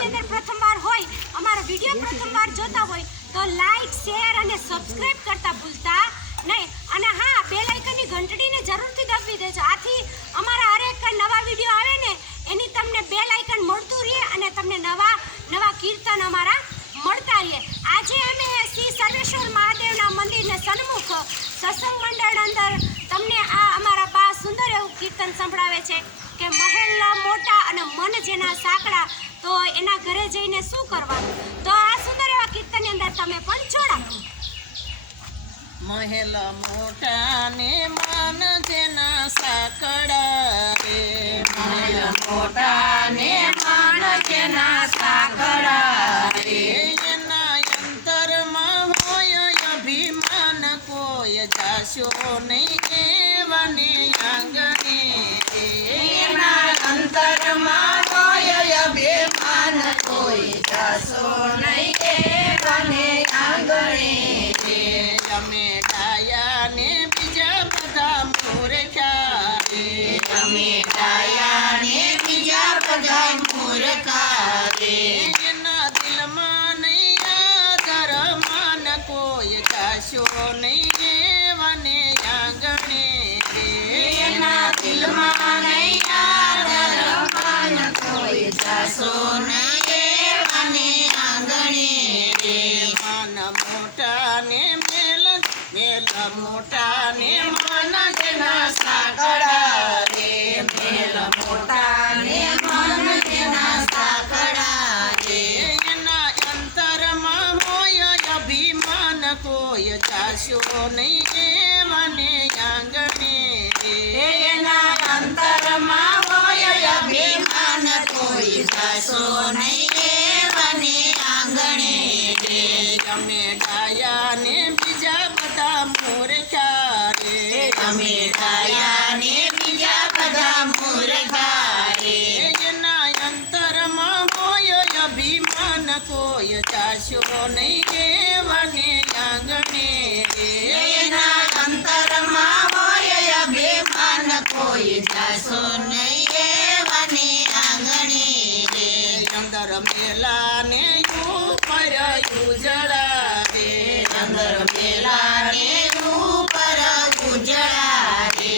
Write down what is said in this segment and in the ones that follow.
ચેનલની અંદર પ્રથમવાર હોય, અમારો વીડિયો પ્રથમવાર જોતા હોય, તો લાઈક શેર અને સબસ્ક્રાઇબ કરતા ભૂલતા નહીં. અને હા બેલ આઇકનની ઘંટડીને જરૂરથી દબાવી દેજો. આથી અમારા હરેક નવા વીડિયો આવે ને, એની તમને બેલ આઇકન મળતું રહે અને તમને નવા નવા કીર્તન અમારા મળતા રહે. આજે અમે શ્રી સર્વેશ્વર મહાદેવના મંદિરને સન્મુખ સત્સંગ મંડળ અંદર તમને આ અમારા બા સુંદર એવું કીર્તન સંભળાવે છે કે મહેલ મોટા અને મન જેના સાંકડા તો એના ઘરે જઈને શું કરવાનું? તો આ સુંદર એવા કીર્તનની અંદર તમે પણ જોડાવો મહેલ મોટા ને માન જેના સાકડા રે મહેલ કોઈ જાશો નહીં એવાને આંગણે. એના અંતરમાં હોય અભિમાન કોઈ જાશો નહીં એવાને આંગણે. રે અમે ડાયા ને બીજા બધા મૂર્ખા રે અમે ડાયા એના અંતરમાં કોઈ જાશો નહીં એવાને આંગણી રે અંદર મેલા ને ઉપર ઉજળા રે અંદર મેલા ને ઉપર ઉજળા રે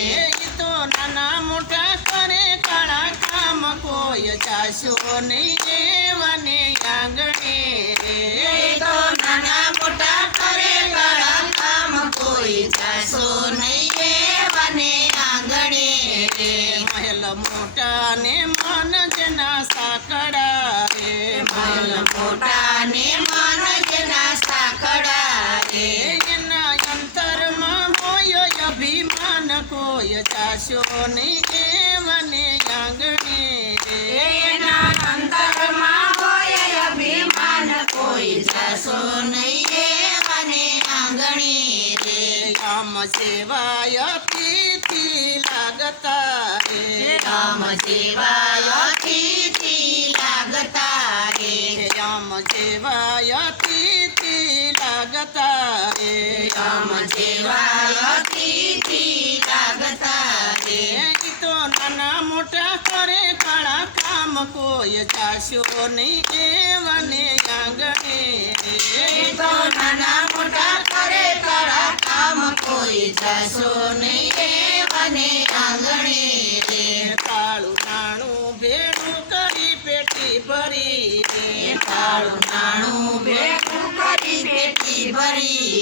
તો નાના મોટા કરે કાળા કામ કોઈ જાશો નહીં. કોઈ જાશો નહીં એવાને આંગણે. એના અંતરમાં હોય અભિમાન કોઈ જાશો નહીં એવાને આંગણે. રે રામ સેવાય તિથિ લાગતા રે રામ સેવાય તિથિ લાગતા રે રામ સેવાય તિથિ લાગતા રે રામ સેવાય તિથિ કોઈ જાશો નહીં એવાને આંગણે. તો નાના મોટા કરે તારા કામ કોઈ ચાશો નહીં એવાને આંગણે. તાળું નાણું ભેડું કરી પેટી ભરી. તાળું નાણું ભેડું કરી પેટી ભરી.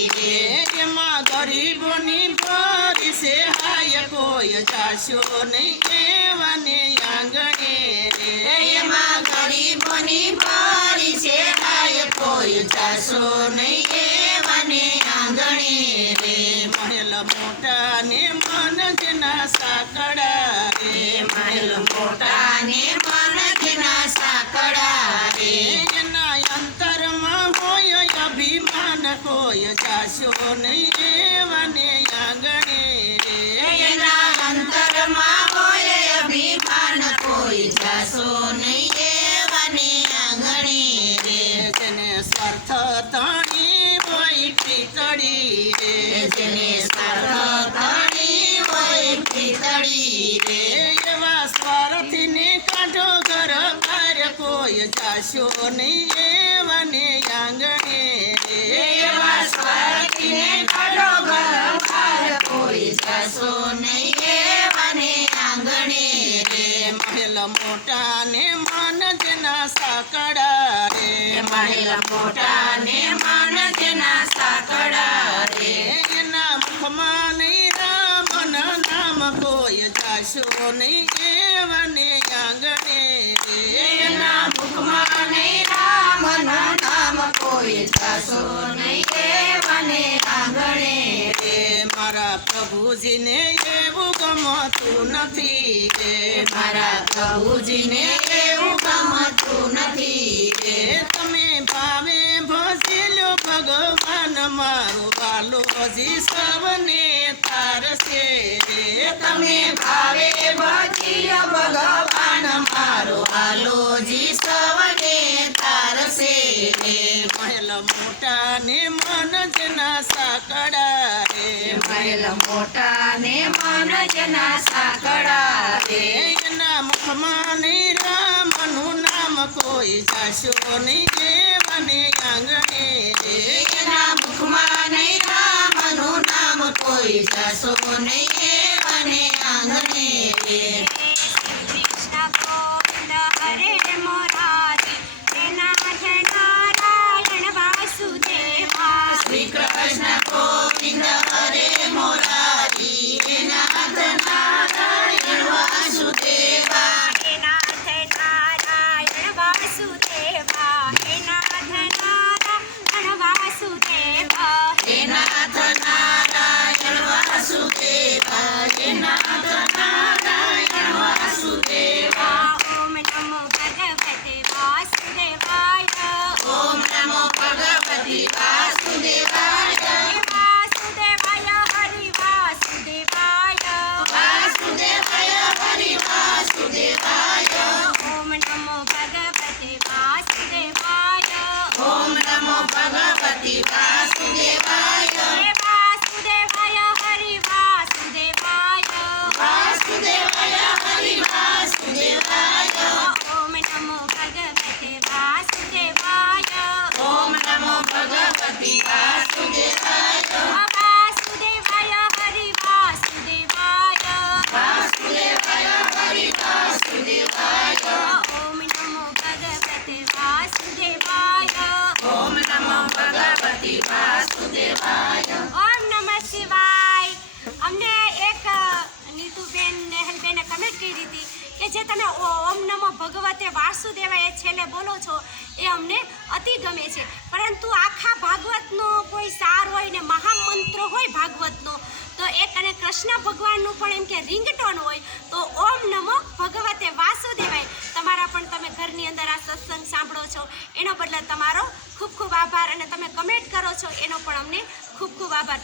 કોઈ નહીં કહેવાને આંગણે રે. એમાં ગરીબોની પરી છે હાય કોઈ જાશો નહીં. કહેવાને આંગણે રે. મહેલ મોટા ને મન જેના સાકડા રે. મહેલ મોટા ને મન જેના સાકડા રે. એના અંતરમાં હોય અભિમાન કોઈ જાશો નહીં. એવાને કોઈ જાશો નહીં એવાને આંગણે. એવા સ્વાર્થીને કાઢો બહાર કોઈ જશો નહીં એવાને આંગણે. રે મહેલ મોટા ને માન જેના સાકડા રે મહેલ મોટા ને માન તેના સાકડા રે એના મુખમાં નહીં રામ નામ કોઈ જાશો નહીં પ્રભુજીને એવું ગમતું નથી રે મારા પ્રભુજીને એવું ગમતું નથી રે તમે ભાવે ભજેલો ભગવાન, મારો બાલોજી સૌને તારશે તમે ભાવે ભજીલો ભગવાન, મારો આલોજી સવને તારસે રે પહેલા મોટા ને મન જના સાકડા રે મહેલ મોટા ને મન જના સાકડા રે એના મુખમાં નહીં રામનું નામ કોઈ જાશો નહીં એવાને આંગણે નીતુબેન નેહલબેને કમેન્ટ કરી હતી કે જે તમે ઓમ નમો ભગવતે વાસુદેવાય એ છેલ્લે બોલો છો, એ અમને અતિ ગમે છે. પરંતુ આખા ભાગવતનો કોઈ સાર હોય ને મહામંત્ર હોય ભાગવતનો, તો એક અને કૃષ્ણ ભગવાનનું પણ એમ કે રિંગટોન હોય, તો ઓમ નમો ભગવતે વાસુદેવાય. તમારા પણ તમે ઘરની અંદર આ સત્સંગ સાંભળો છો. એનો બદલે તમારો ખૂબ ખૂબ આભાર અને તમે કમેન્ટ કરો છો, એનો પણ અમને ખૂબ ખૂબ આભાર.